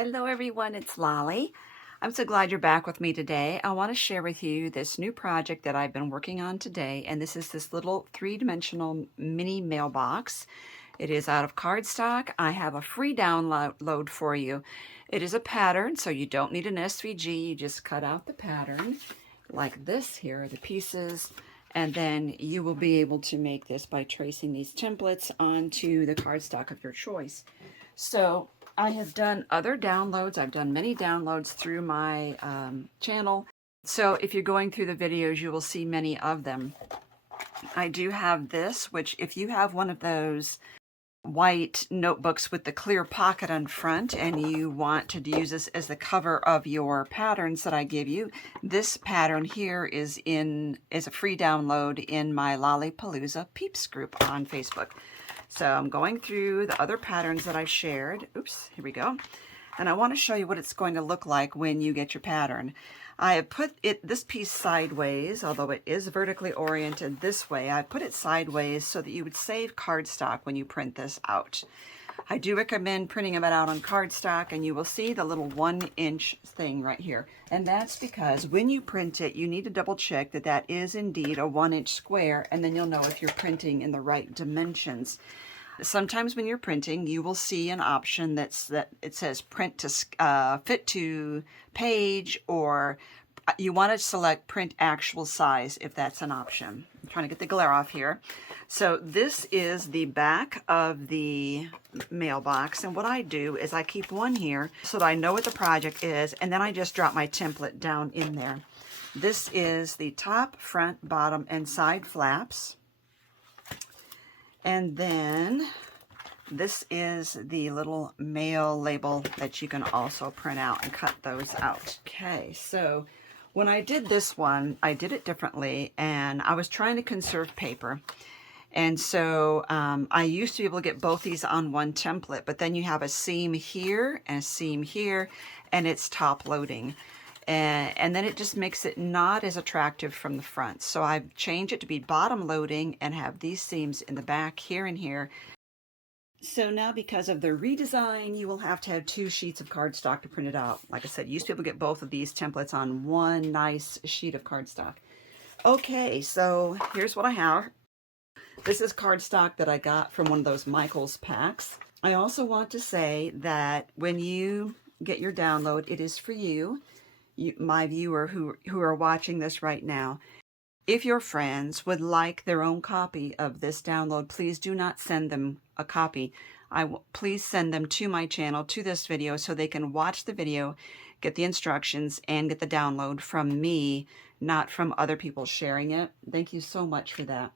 Hello everyone, it's Lolly. I'm so glad you're back with me today. I want to share with you this new project that I've been working on today, and this is this little three-dimensional mini mailbox. It is out of cardstock. I have a free download for you. It is a pattern, so you don't need an SVG. You just cut out the pattern like this here, the pieces, and then you will be able to make this by tracing these templates onto the cardstock of your choice. So I have done other downloads. I've done many downloads through my channel. So if you're going through the videos, you will see many of them. I do have this, which if you have one of those white notebooks with the clear pocket on front and you want to use this as the cover of your patterns that I give you, this pattern here is a free download in my Palooza peeps group on Facebook. So I'm going through the other patterns that I shared. Oops, here we go. And I want to show you what it's going to look like when you get your pattern. I have put this piece sideways, although it is vertically oriented this way. I put it sideways so that you would save cardstock when you print this out. I do recommend printing it out on cardstock, and you will see the little 1-inch thing right here. And that's because when you print it, you need to double check that that is indeed a 1-inch square, and then you'll know if you're printing in the right dimensions. Sometimes when you're printing, you will see an option that it says print to fit to page, or you want to select print actual size if that's an option. I'm trying to get the glare off here. So this is the back of the mailbox, and what I do is I keep one here so that I know what the project is, and then I just drop my template down in there. This is the top, front, bottom, and side flaps. And then this is the little mail label that you can also print out and cut those out. Okay, so when I did this one, I did it differently, and I was trying to conserve paper. And so I used to be able to get both these on one template, but then you have a seam here and a seam here, and it's top loading. And then it just makes it not as attractive from the front. So I've changed it to be bottom loading and have these seams in the back here and here. So now because of the redesign, you will have to have 2 sheets of cardstock to print it out. Like I said, you used to be able to get both of these templates on one nice sheet of cardstock. Okay, so here's what I have. This is cardstock that I got from one of those Michaels packs. I also want to say that when you get your download, it is for you, my viewer who are watching this right now. If your friends would like their own copy of this download, please do not send them a copy. Please send them to my channel, to this video, so they can watch the video, get the instructions, and get the download from me, not from other people sharing it. Thank you so much for that.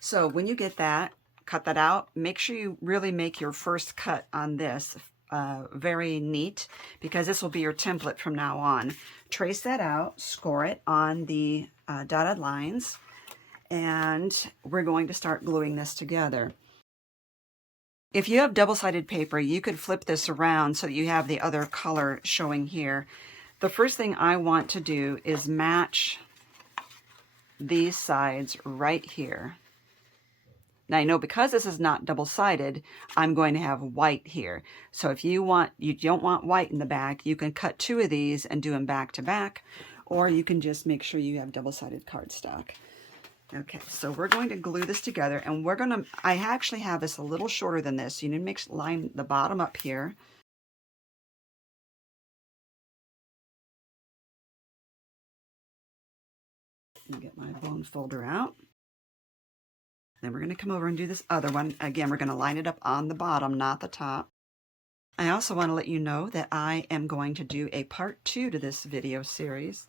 So when you get that, cut that out. Make sure you really make your first cut on this very neat, because this will be your template from now on. Trace that out, score it on the dotted lines, and we're going to start gluing this together. If you have double-sided paper, you could flip this around so that you have the other color showing here. The first thing I want to do is match these sides right here. Now I know because this is not double-sided, I'm going to have white here. So if you don't want white in the back, you can cut 2 of these and do them back to back, or you can just make sure you have double-sided cardstock. Okay, so we're going to glue this together, and I actually have this a little shorter than this. You need to line the bottom up here. Get my bone folder out. Then we're going to come over and do this other one. Again, we're going to line it up on the bottom, not the top. I also want to let you know that I am going to do a part 2 to this video series.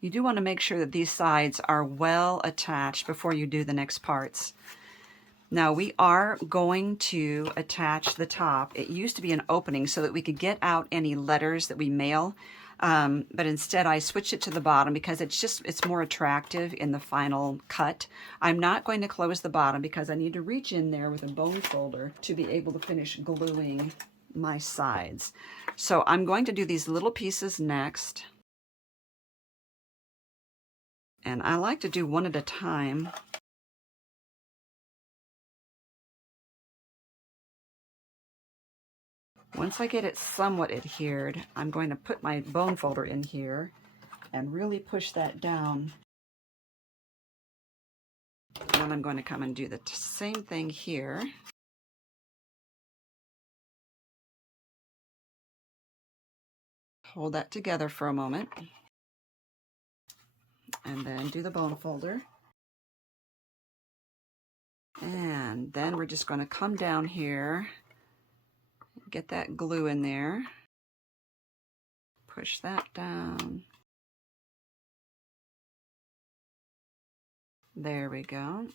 You do want to make sure that these sides are well attached before you do the next parts. Now we are going to attach the top. It used to be an opening so that we could get out any letters that we mail. But instead I switched it to the bottom because it's more attractive in the final cut. I'm not going to close the bottom because I need to reach in there with a bone folder to be able to finish gluing my sides. So I'm going to do these little pieces next. And I like to do one at a time. Once I get it somewhat adhered, I'm going to put my bone folder in here and really push that down. And then I'm going to come and do the same thing here. Hold that together for a moment. And then do the bone folder. And then we're just going to come down here, get that glue in there, push that down. There we go.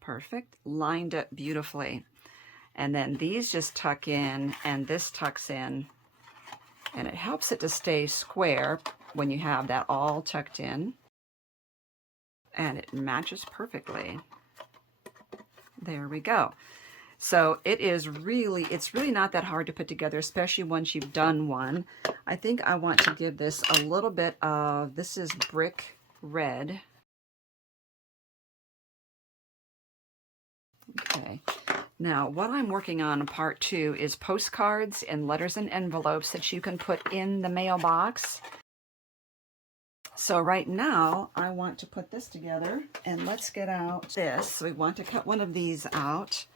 Perfect. Lined up beautifully. And then these just tuck in and this tucks in. And it helps it to stay square when you have that all tucked in. And it matches perfectly. There we go. So it's really not that hard to put together, especially once you've done one. I think I want to give this a little bit of, this is brick red. Okay. Now, what I'm working on part 2 is postcards and letters and envelopes that you can put in the mailbox. So right now, I want to put this together, and let's get out this. So we want to cut one of these out.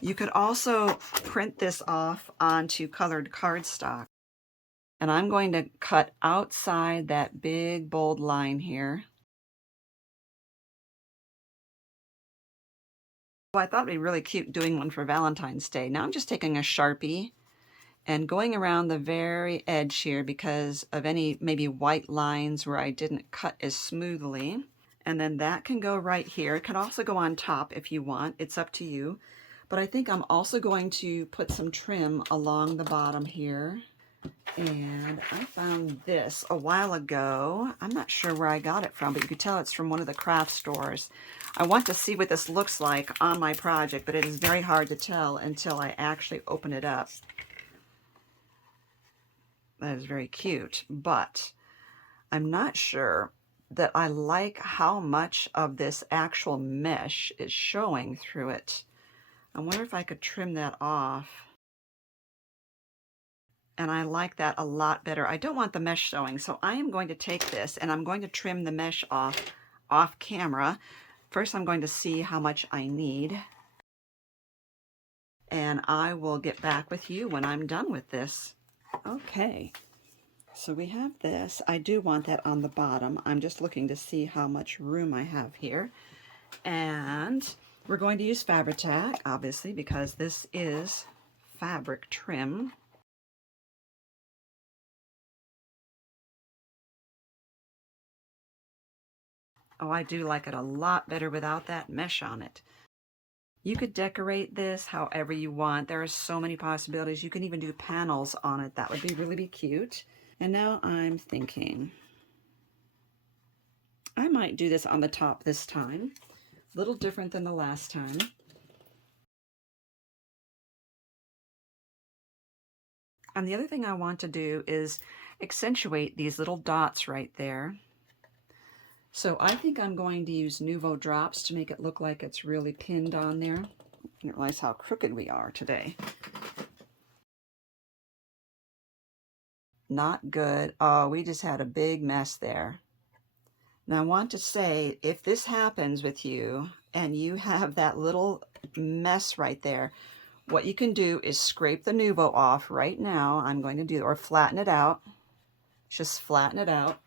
You could also print this off onto colored cardstock. And I'm going to cut outside that big bold line here. Well, I thought it'd be really cute doing one for Valentine's Day. Now I'm just taking a Sharpie and going around the very edge here because of any maybe white lines where I didn't cut as smoothly. And then that can go right here. It can also go on top if you want. It's up to you. But I think I'm also going to put some trim along the bottom here. And I found this a while ago. I'm not sure where I got it from, but you could tell it's from one of the craft stores. I want to see what this looks like on my project, but it is very hard to tell until I actually open it up. That is very cute, but I'm not sure that I like how much of this actual mesh is showing through it. I wonder if I could trim that off. And I like that a lot better. I don't want the mesh showing, so I am going to take this and I'm going to trim the mesh off camera. First, I'm going to see how much I need. And I will get back with you when I'm done with this. Okay, so we have this. I do want that on the bottom. I'm just looking to see how much room I have here. And we're going to use Fabri-Tac, obviously, because this is fabric trim. Oh, I do like it a lot better without that mesh on it. You could decorate this however you want. There are so many possibilities. You can even do panels on it. That would be really cute. And now I'm thinking, I might do this on the top this time. A little different than the last time. And the other thing I want to do is accentuate these little dots right there. So I think I'm going to use Nuvo drops to make it look like it's really pinned on there. I didn't realize how crooked we are today. Not good. Oh, we just had a big mess there. Now I want to say, if this happens with you and you have that little mess right there, what you can do is scrape the Nuvo off right now. I'm going to do, or flatten it out. Just flatten it out.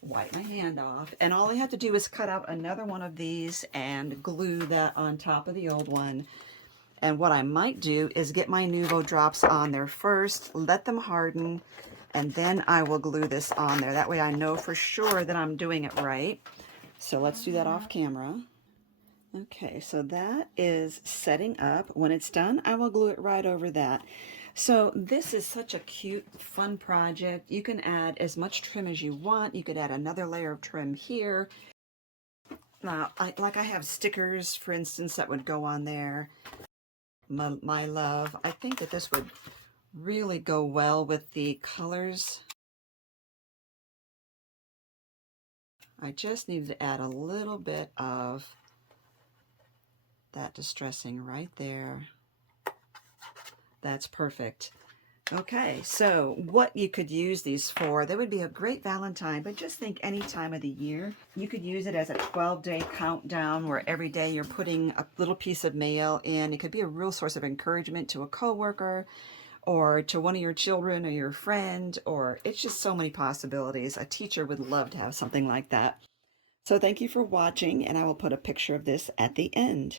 Wipe my hand off, and all I have to do is cut out another one of these and glue that on top of the old one. And what I might do is get my Nuvo drops on there first, let them harden, and then I will glue this on there. That way I know for sure that I'm doing it right. So let's do that off camera. Okay, so that is setting up. When it's done, I will glue it right over that. So this is such a cute, fun project. You can add as much trim as you want. You could add another layer of trim here. Now, I have stickers, for instance, that would go on there. My love. I think that this would really go well with the colors. I just need to add a little bit of that distressing right there. That's perfect. Okay, so what you could use these for, they would be a great Valentine, but just think any time of the year. You could use it as a 12-day countdown where every day you're putting a little piece of mail in. It could be a real source of encouragement to a coworker or to one of your children or your friend, or it's just so many possibilities. A teacher would love to have something like that. So thank you for watching, and I will put a picture of this at the end.